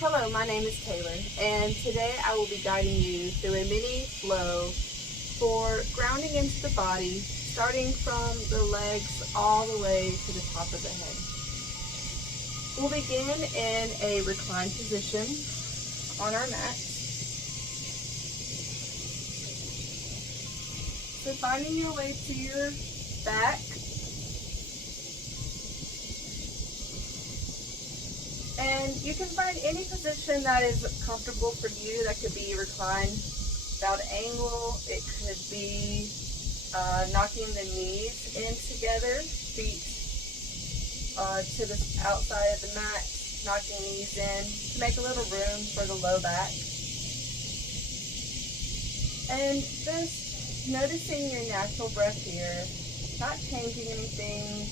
Hello, my name is Taylor, and today I will be guiding you through a mini flow for grounding into the body, starting from the legs all the way to the top of the head. We'll begin in a reclined position on our mat. So finding your way to your back, and you can find any position that is comfortable for you. That could be reclined without angle. It could be knocking the knees in together, feet to the outside of the mat, knocking knees in to make a little room for the low back. And just noticing your natural breath here, not changing anything.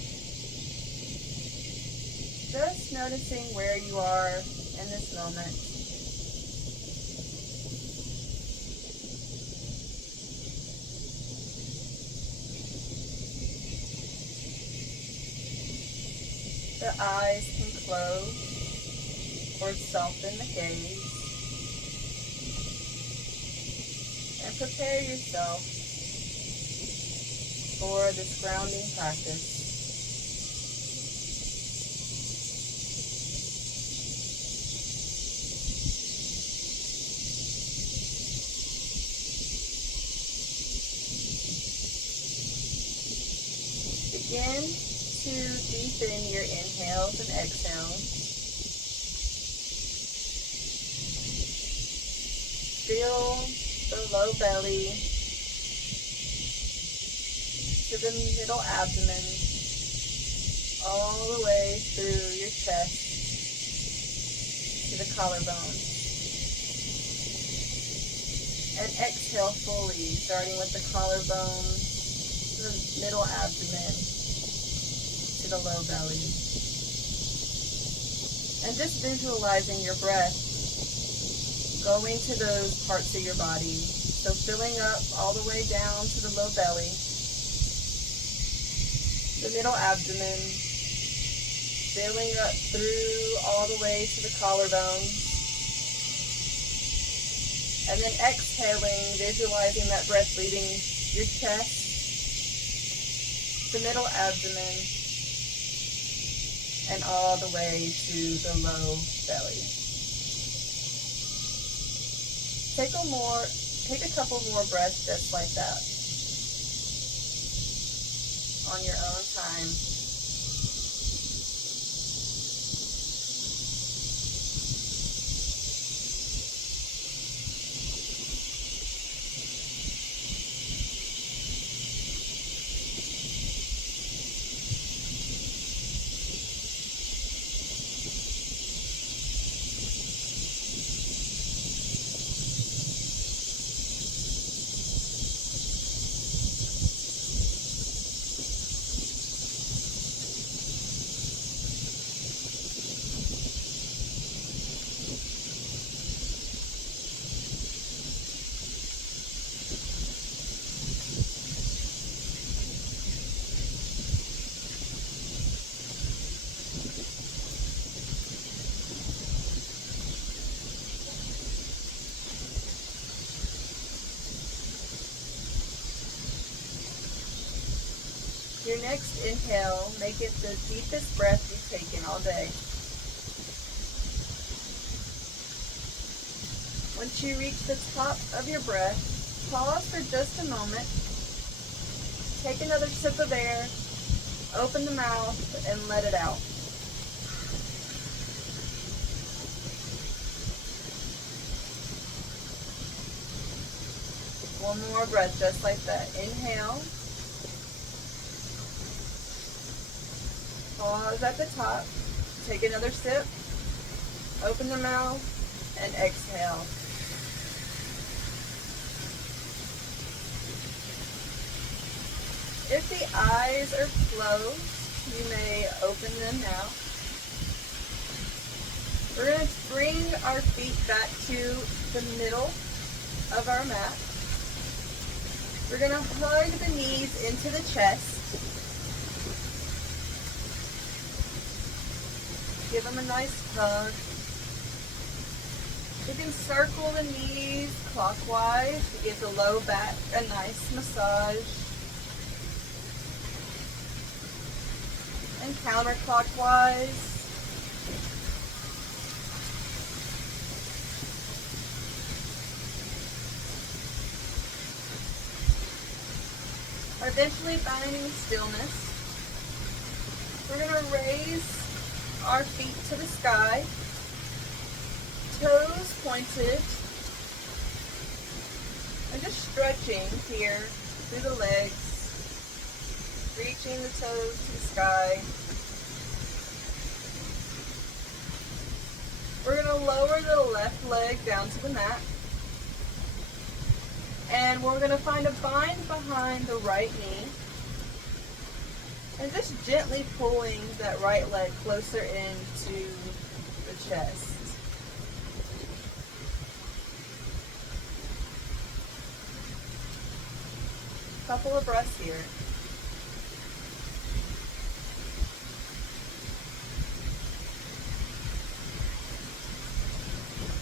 Just noticing where you are in this moment. The eyes can close or soften the gaze. And prepare yourself for this grounding practice. Begin to deepen your inhales and exhales. Feel the low belly to the middle abdomen, all the way through your chest to the collarbone. And exhale fully, starting with the collarbone, the middle abdomen, to the low belly. And just visualizing your breath going to those parts of your body. So filling up all the way down to the low belly, the middle abdomen, filling up through all the way to the collarbone. And then exhaling, visualizing that breath leaving your chest, the middle abdomen, and all the way to the low belly. Take a couple more breaths just like that on your own time. Your next inhale, make it the deepest breath you've taken all day. Once you reach the top of your breath, pause for just a moment. Take another sip of air, open the mouth, and let it out. One more breath just like that. Inhale. Pause at the top, take another sip, open the mouth, and exhale. If the eyes are closed, you may open them now. We're going to bring our feet back to the middle of our mat. We're going to hug the knees into the chest. Give them a nice hug. You can circle the knees clockwise to give the low back a nice massage. And counterclockwise. Eventually finding stillness. We're going to raise our feet to the sky, toes pointed, and just stretching here through the legs, reaching the toes to the sky. We're going to lower the left leg down to the mat. And we're going to find a bind behind the right knee. And just gently pulling that right leg closer into the chest. Couple of breaths here.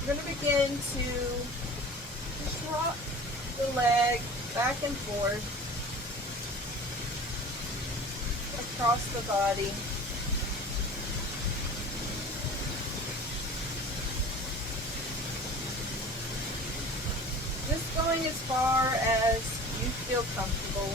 We're going to begin to just rock the leg back and forth across the body. Just going as far as you feel comfortable.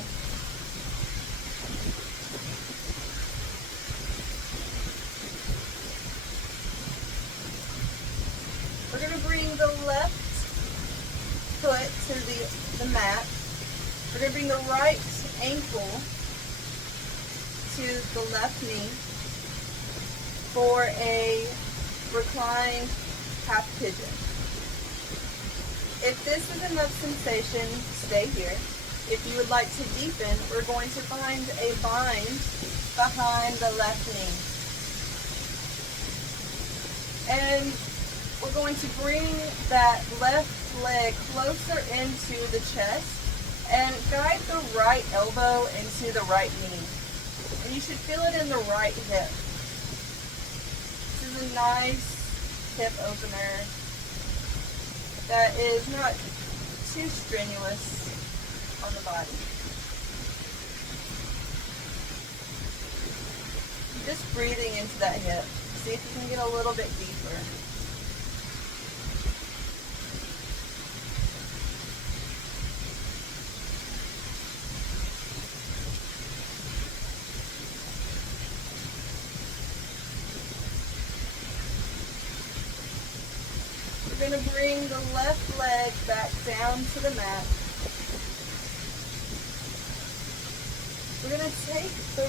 We're going to bring the left foot to the mat. We're going to bring the right ankle to the left knee for a reclined half pigeon. If this is enough sensation, stay here. If you would like to deepen, we're going to find a bind behind the left knee. And we're going to bring that left leg closer into the chest and guide the right elbow into the right knee. And you should feel it in the right hip. This is a nice hip opener that is not too strenuous on the body. Just breathing into that hip. See if you can get a little bit deeper. We're going to bring the left leg back down to the mat. We're going to take the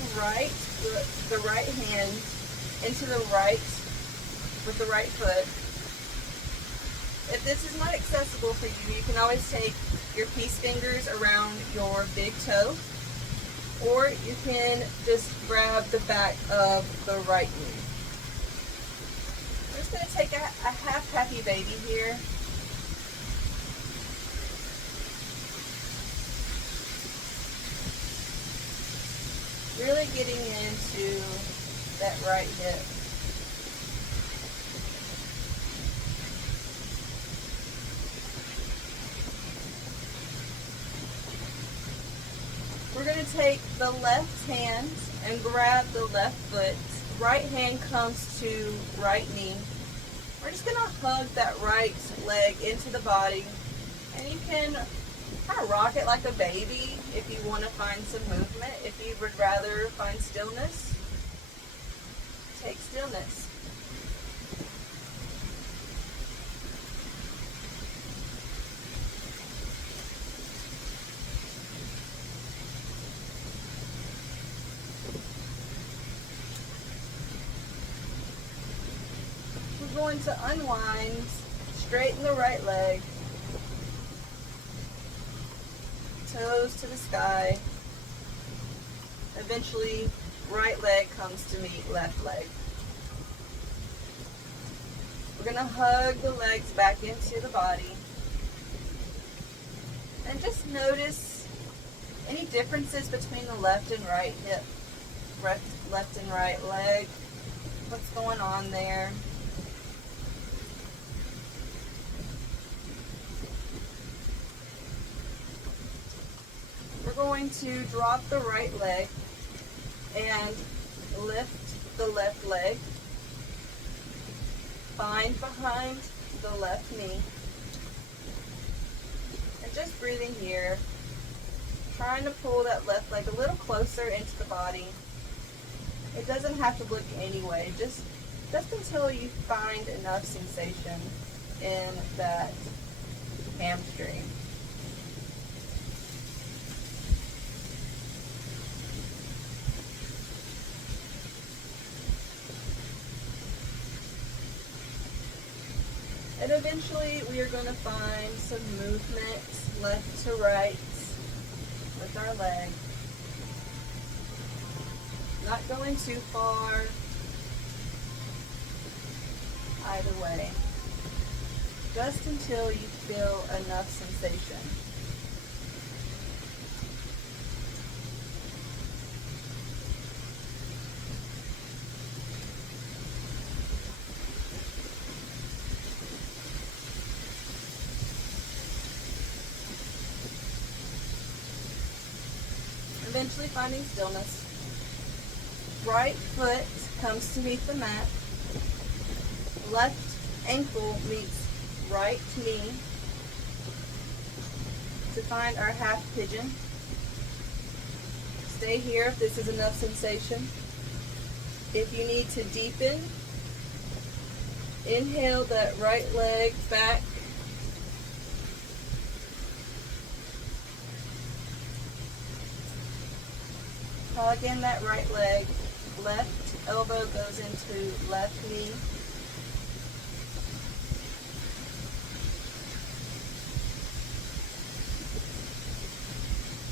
right hand into the right with the right foot. If this is not accessible for you, you can always take your peace fingers around your big toe, or you can just grab the back of the right knee. I'm just going to take a half happy baby here. Really getting into that right hip. We're going to take the left hand and grab the left foot. Right hand comes to right knee. We're just going to hug that right leg into the body. And you can kind of rock it like a baby if you want to find some movement. If you would rather find stillness, take stillness. We're going to unwind, straighten the right leg, toes to the sky. Eventually, right leg comes to meet left leg. We're going to hug the legs back into the body. And just notice any differences between the left and right hip, left and right leg. What's going on there? going to drop the right leg and lift the left leg. Find behind the left knee. And just breathing here. Trying to pull that left leg a little closer into the body. It doesn't have to look anyway, just until you find enough sensation in that hamstring. And eventually we are going to find some movement left to right with our leg. Not going too far either way. Just until you feel enough sensation. Eventually finding stillness. Right foot comes to meet the mat. Left ankle meets right knee to find our half pigeon. Stay here if this is enough sensation. If you need to deepen, inhale that right leg back. Hug in that right leg. Left elbow goes into left knee.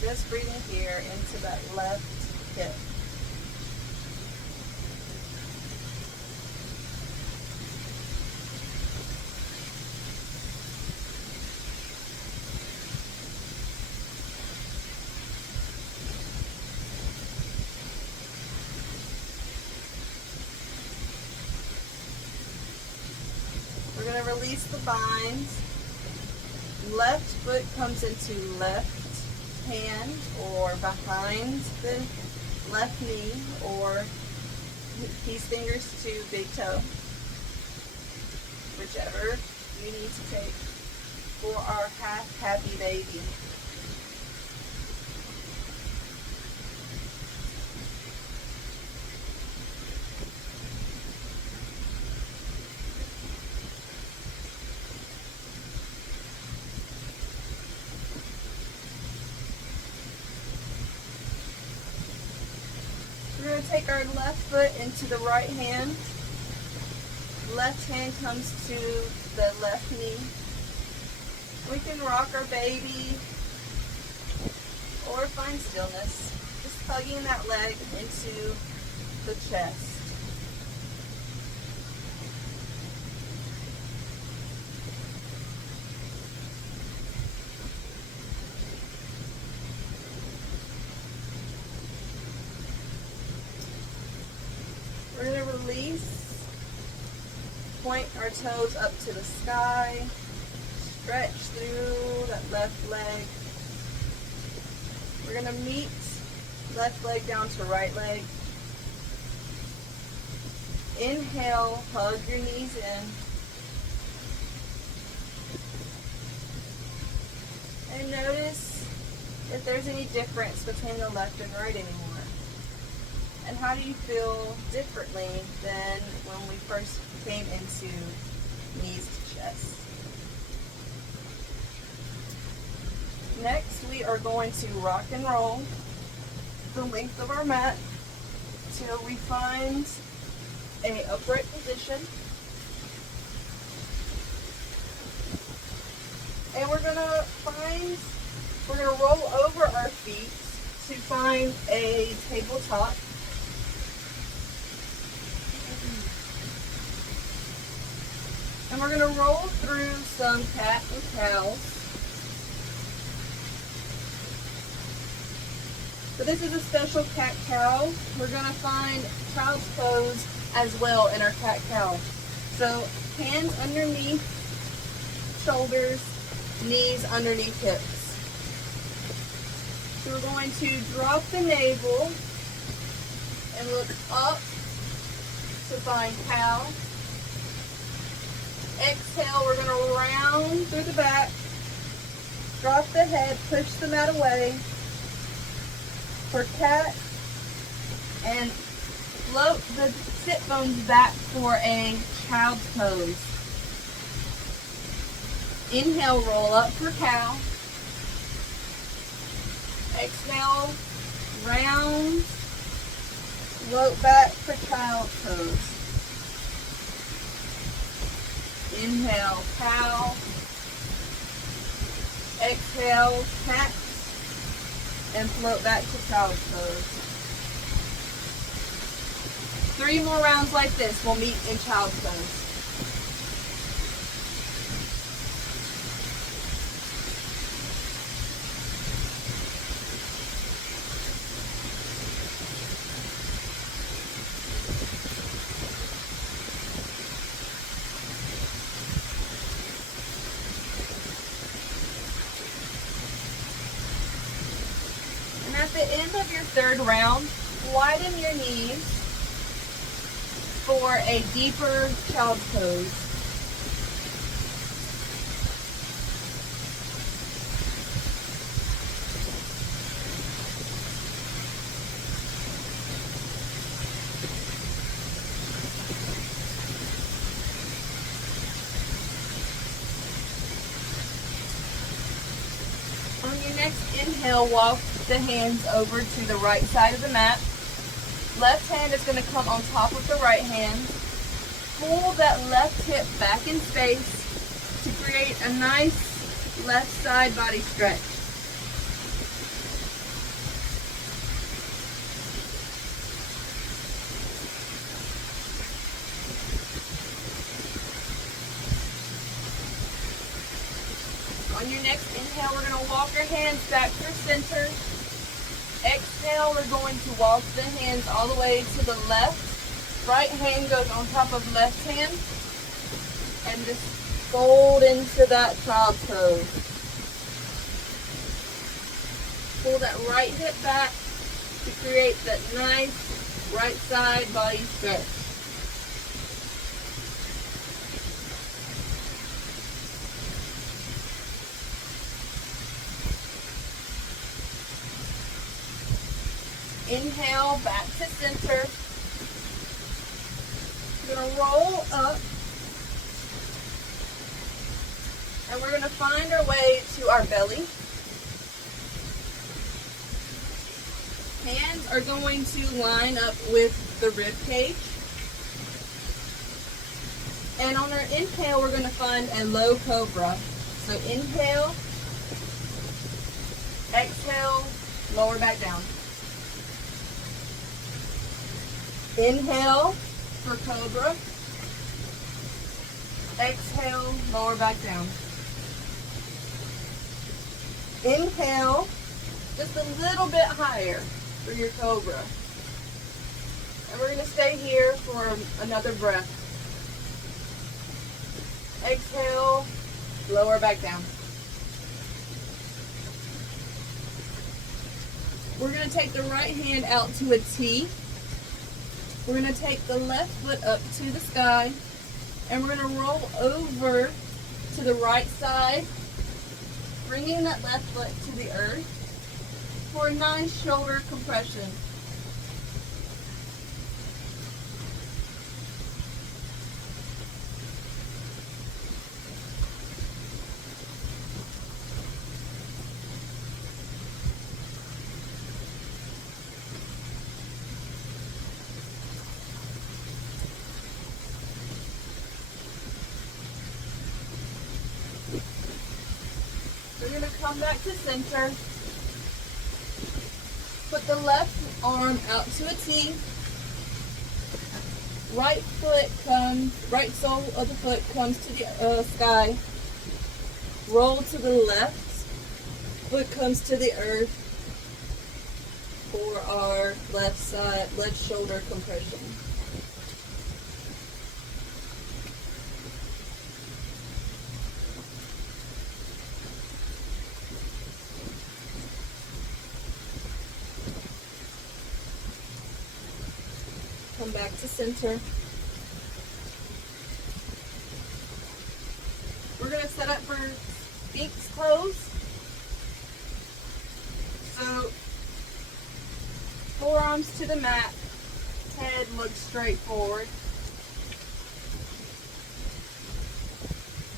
Just breathing here into that left hip. We're going to release the binds. Left foot comes into left hand or behind the left knee, or peace fingers to big toe, whichever you need to take for our half happy baby. We're going to take our left foot into the right hand. Left hand comes to the left knee. We can rock our baby or find stillness. Just hugging that leg into the chest. We're going to release, point our toes up to the sky, stretch through that left leg. We're going to meet left leg down to right leg. Inhale, hug your knees in. And notice if there's any difference between the left and right anymore. And how do you feel differently than when we first came into knees to chest? Next, we are going to rock and roll the length of our mat till we find an upright position. And we're gonna roll over our feet to find a tabletop. And we're going to roll through some cat and cows. So this is a special cat-cow. We're going to find child's pose as well in our cat-cow. So hands underneath shoulders, knees underneath hips. So we're going to drop the navel and look up to find cow. Exhale, we're going to round through the back. Drop the head, push the mat away for cat, and float the sit bones back for a child's pose. Inhale, roll up for cow. Exhale, round, float back for child pose. Inhale, cow. Exhale, cat, and float back to child's pose. 3 more rounds like this. We'll meet in child's pose. At the end of your 3rd round, widen your knees for a deeper child's pose. On your next inhale, walk the hands over to the right side of the mat. Left hand is going to come on top of the right hand. Pull that left hip back in space to create a nice left side body stretch. On your next inhale, we're going to walk our hands back through center. Exhale, we're going to walk the hands all the way to the left. Right hand goes on top of left hand. And just fold into that child pose. Pull that right hip back to create that nice right side body stretch. Inhale, back to center. We're going to roll up. And we're going to find our way to our belly. Hands are going to line up with the rib cage. And on our inhale, we're going to find a low cobra. So inhale, exhale, lower back down. Inhale for cobra. Exhale, lower back down. Inhale, just a little bit higher for your cobra. And we're going to stay here for another breath. Exhale, lower back down. We're going to take the right hand out to a T. We're going to take the left foot up to the sky, and we're going to roll over to the right side, bringing that left foot to the earth for a nice shoulder compression. We're going to come back to center. Put the left arm out to a T. Right sole of the foot comes to the sky. Roll to the left. Foot comes to the earth for our left shoulder compression. come back to center. We're going to set up for Speak's clothes. So, forearms to the mat, head looks straight forward.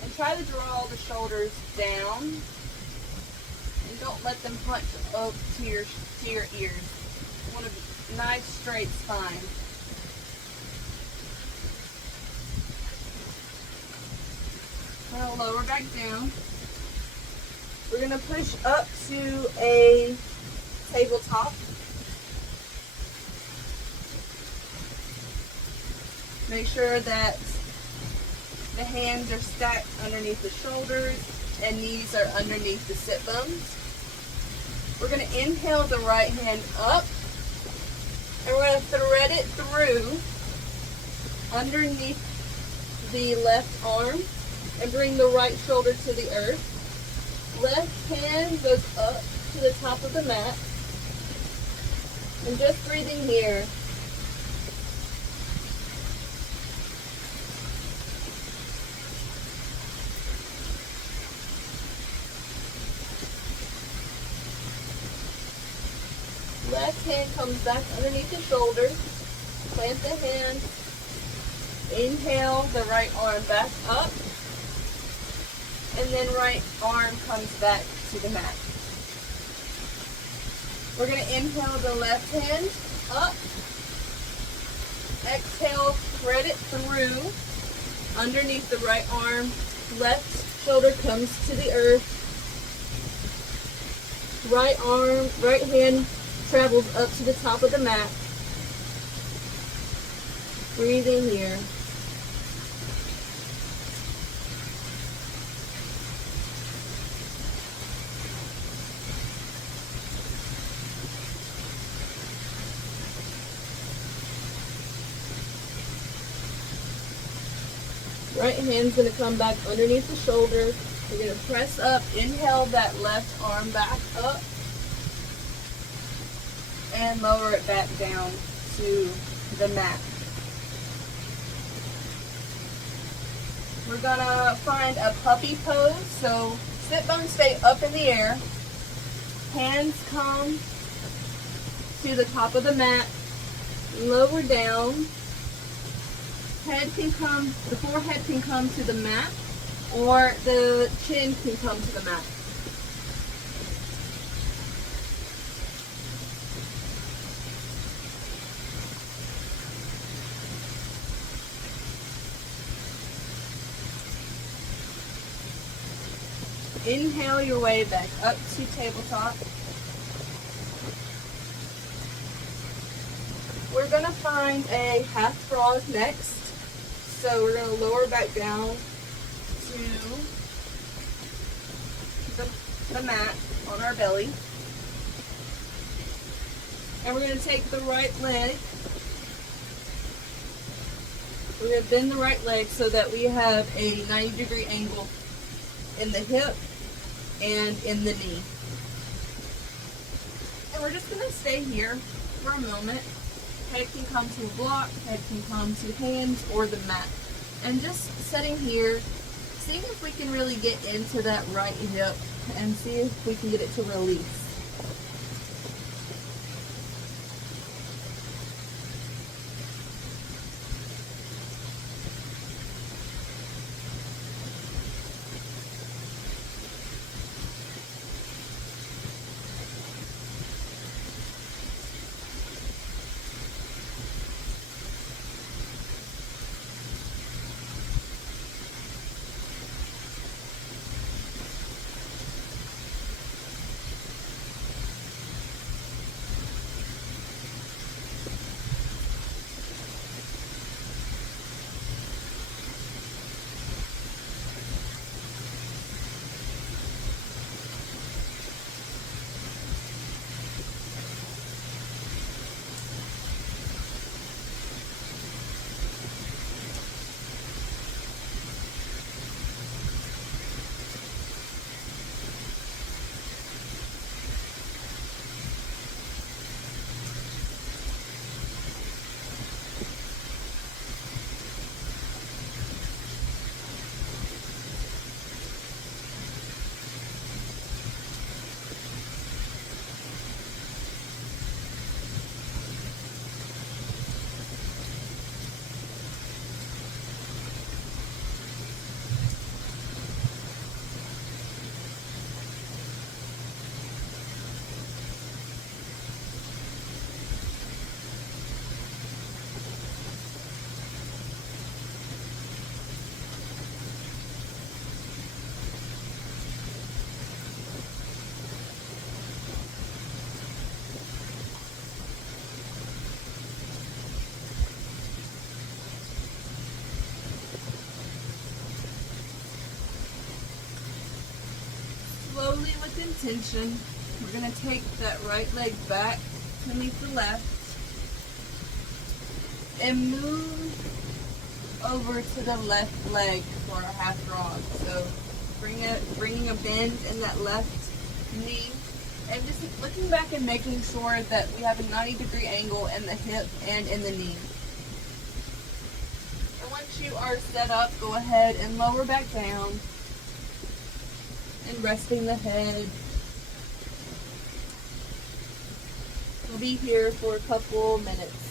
And try to draw the shoulders down. And don't let them punch up to your ears. You want a nice straight spine. Now lower back down. We're going to push up to a tabletop. Make sure that the hands are stacked underneath the shoulders and knees are underneath the sit bones. We're going to inhale the right hand up and we're going to thread it through underneath the left arm and bring the right shoulder to the earth. Left hand goes up to the top of the mat. And just breathing here. Left hand comes back underneath the shoulder. Plant the hand. Inhale the right arm back up. And then right arm comes back to the mat. We're going to inhale the left hand up. Exhale, thread it through underneath the right arm. Left shoulder comes to the earth. Right hand travels up to the top of the mat. Breathing here. Right hand's going to come back underneath the shoulder. We're going to press up, inhale that left arm back up, and lower it back down to the mat. We're going to find a puppy pose. So sit bones stay up in the air. Hands come to the top of the mat, lower down. The forehead can come to the mat, or the chin can come to the mat. Inhale your way back up to tabletop. We're going to find a half frog next. So we're going to lower back down to the mat on our belly. And we're going to take the right leg. We're going to bend the right leg so that we have a 90-degree angle in the hip and in the knee. And we're just going to stay here for a moment. Head can come to a block, head can come to hands or the mat. And just sitting here, seeing if we can really get into that right hip and see if we can get it to release. Slowly with intention, we're going to take that right leg back to meet the left and move over to the left leg for our half frog. So bringing a bend in that left knee and just looking back and making sure that we have a 90-degree angle in the hip and in the knee. And once you are set up, go ahead and lower back down and resting the head. We'll be here for a couple minutes.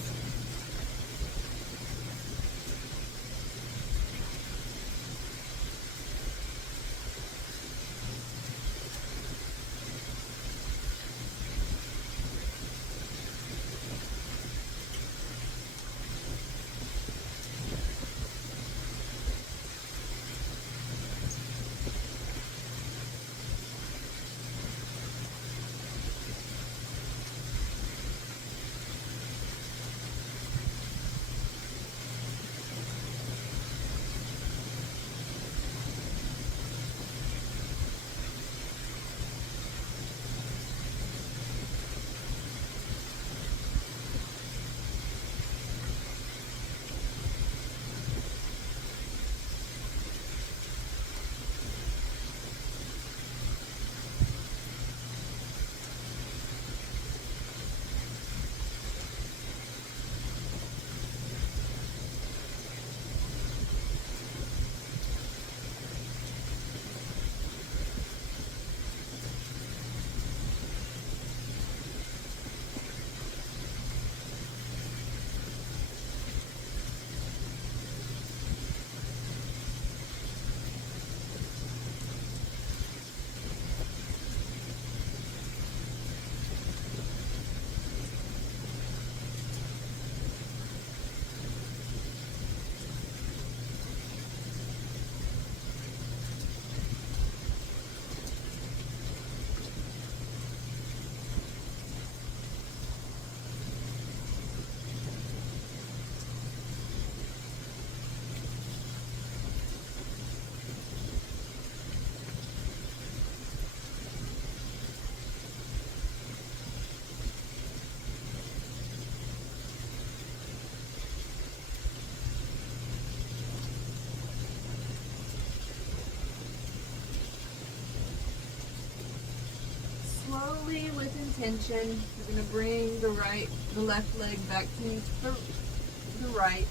Slowly with intention, we're going to bring the left leg back to meet the right.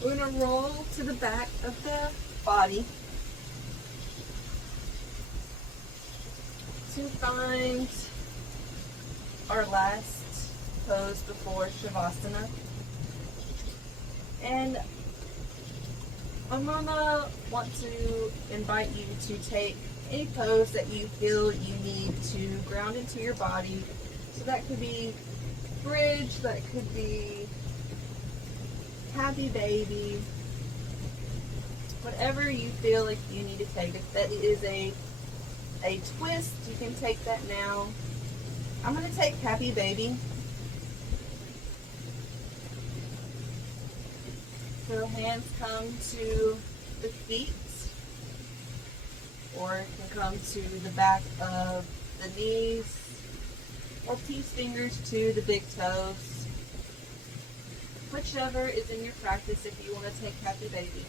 We're going to roll to the back of the body to find our last pose before Shavasana. And I'm gonna want to invite you to take any pose that you feel you need to ground into your body. So that could be bridge, that could be happy baby, whatever you feel like you need to take. If that is a twist, you can take that now. I'm gonna take happy baby. So hands come to the feet, or it can come to the back of the knees, or peace fingers to the big toes. Whichever is in your practice if you want to take happy baby.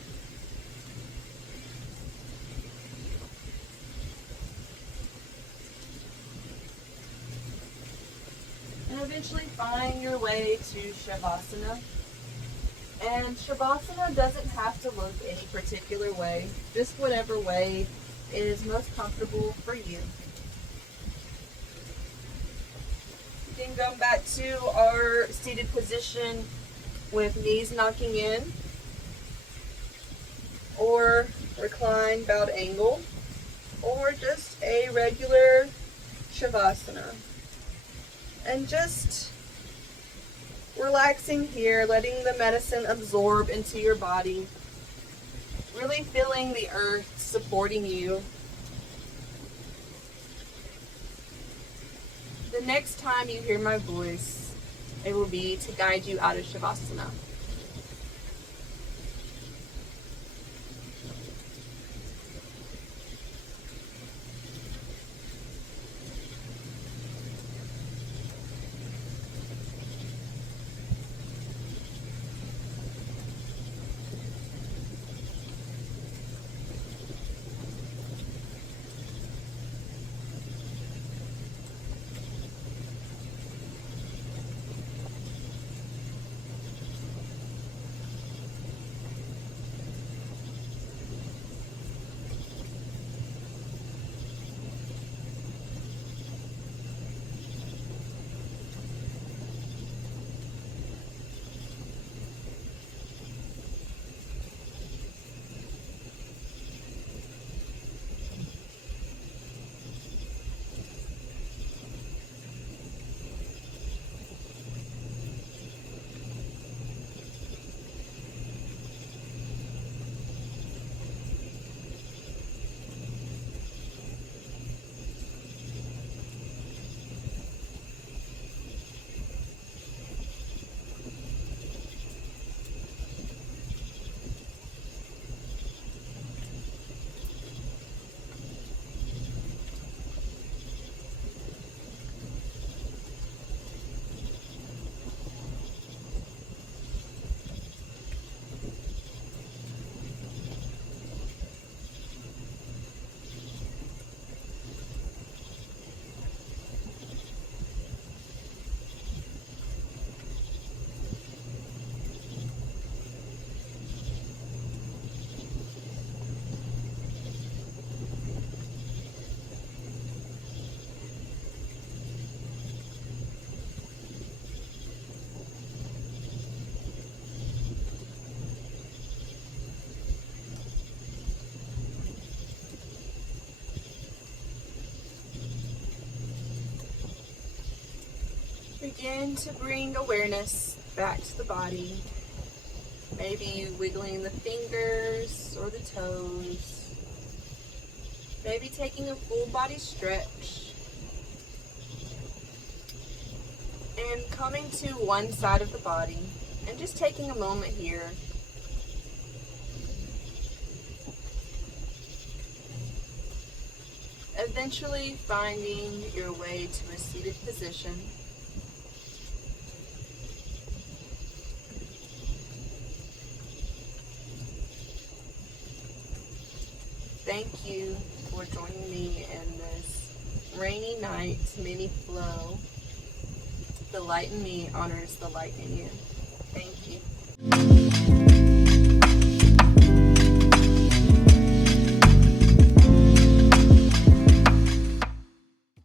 And eventually find your way to Shavasana. And Shavasana doesn't have to look any particular way, just whatever way is most comfortable for you. You can go back to our seated position with knees knocking in, or recline bowed angle, or just a regular Shavasana. And just relaxing here, letting the medicine absorb into your body, really feeling the earth supporting you. The next time you hear my voice, it will be to guide you out of Shavasana. begin to bring awareness back to the body. Maybe wiggling the fingers or the toes. Maybe taking a full body stretch. And coming to one side of the body and just taking a moment here. Eventually finding your way to a seated position. Thank you for joining me in this rainy night mini flow. The light in me honors the light in you. Thank you.